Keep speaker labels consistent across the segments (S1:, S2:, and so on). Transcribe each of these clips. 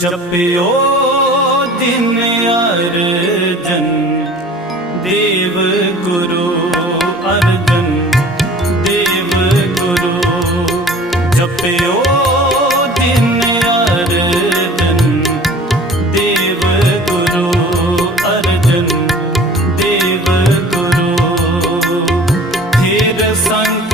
S1: ਜਪਿਓ ਦਿਨ ਅਰਜਨ, ਦੇਵ ਗੁਰੂ ਅਰਜਨ, ਦੇਵ ਗੁਰੂ ਜਪਿਓ ਦਿਨ ਅਰਜਨ, ਦੇਵ ਗੁਰੂ ਅਰਜਨ, ਦੇਵ ਗੁਰੂ, ਫਿਰ ਸੰਕਟ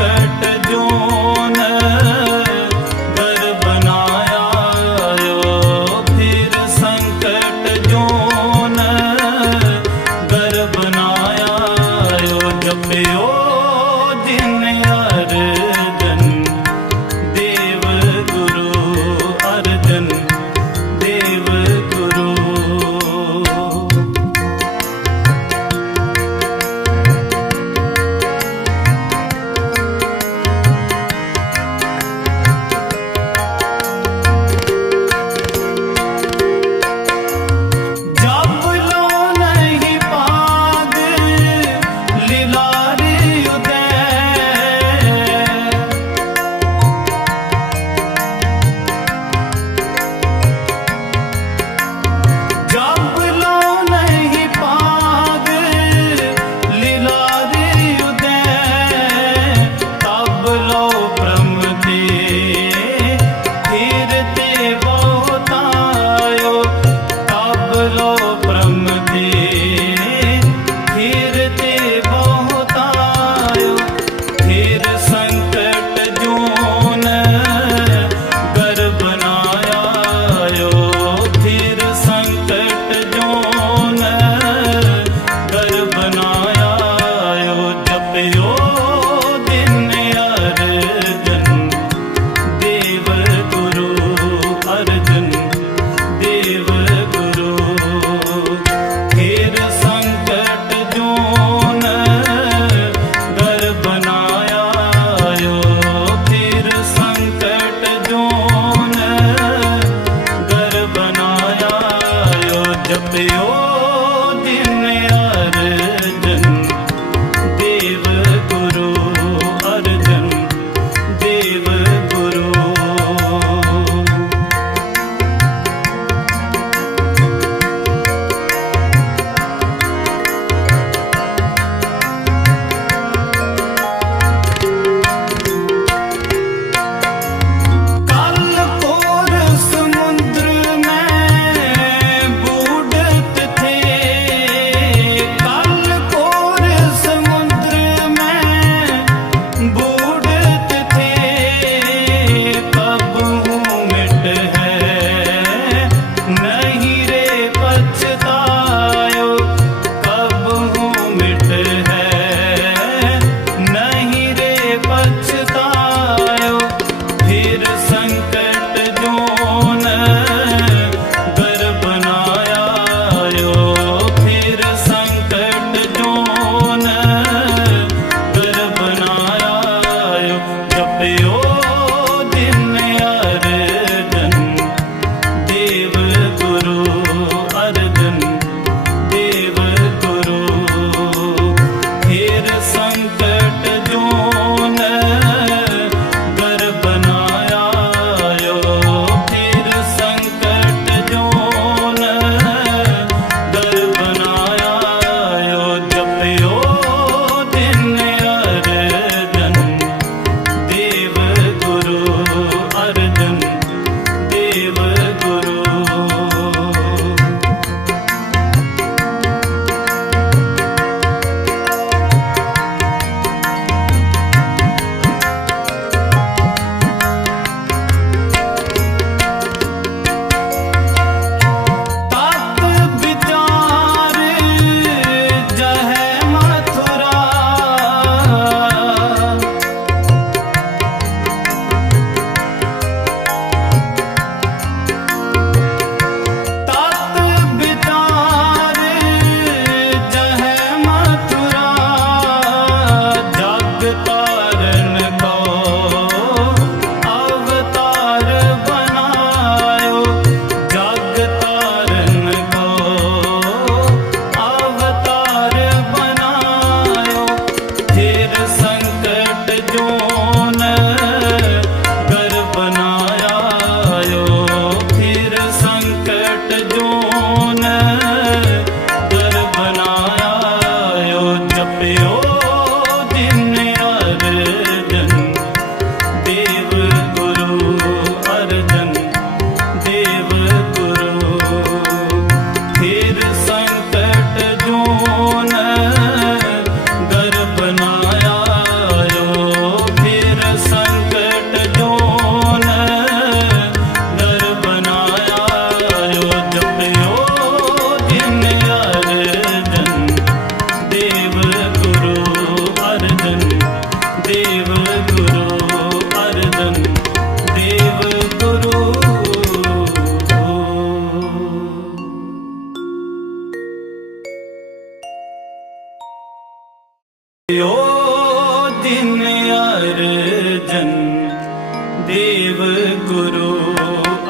S1: ਦੇਵ ਗੁਰੂ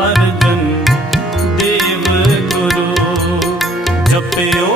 S1: ਅਰਜਨ ਦੇਵ ਗੁਰੂ ਜਪਿਓ